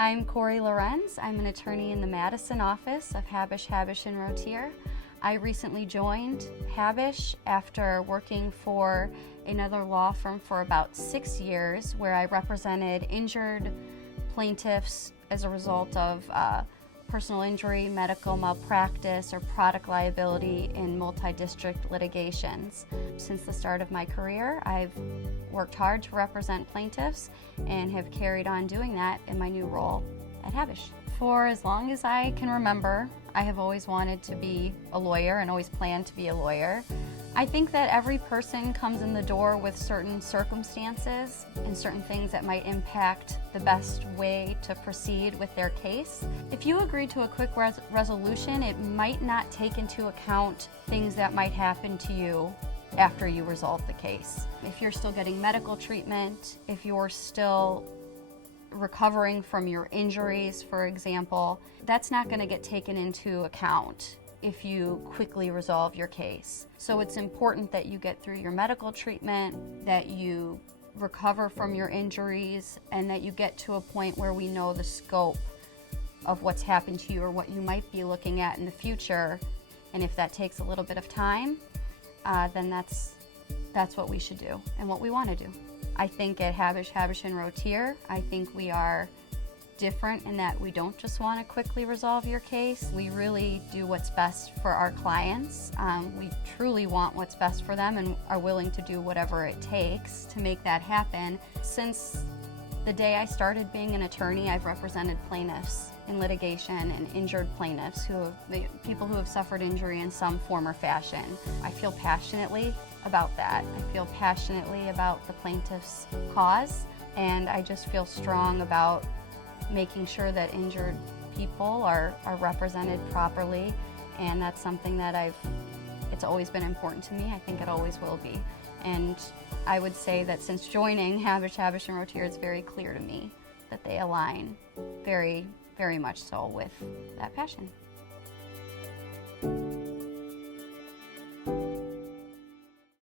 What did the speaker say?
I'm Corey Lorenz. I'm an attorney in the Madison office of Habush Habush Rottier. I recently joined Habush after working for another law firm for about 6 years, where I represented injured plaintiffs as a result of personal injury, medical malpractice, or product liability in multi-district litigations. Since the start of my career, I've worked hard to represent plaintiffs and have carried on doing that in my new role at Habush. For as long as I can remember, I have always wanted to be a lawyer and always planned to be a lawyer. I think that every person comes in the door with certain circumstances and certain things that might impact the best way to proceed with their case. If you agree to a quick resolution, it might not take into account things that might happen to you after you resolve the case. If you're still getting medical treatment, if you're still recovering from your injuries, for example, that's not going to get taken into account if you quickly resolve your case. So it's important that you get through your medical treatment, that you recover from your injuries, and that you get to a point where we know the scope of what's happened to you or what you might be looking at in the future. And if that takes a little bit of time, then that's what we should do and what we want to do. I think at Habush Habush Rottier, I think we are different in that we don't just want to quickly resolve your case. We really do what's best for our clients. We truly want what's best for them and are willing to do whatever it takes to make that happen. Since the day I started being an attorney, I've represented plaintiffs in litigation and injured plaintiffs, people who have suffered injury in some form or fashion. I feel passionately about that. I feel passionately about the plaintiff's cause, and I just feel strong about making sure that injured people are represented properly, and that's something that it's always been important to me. I think it always will be. And I would say that since joining Habush Habush Rottier, it's very clear to me that they align very, very much so with that passion.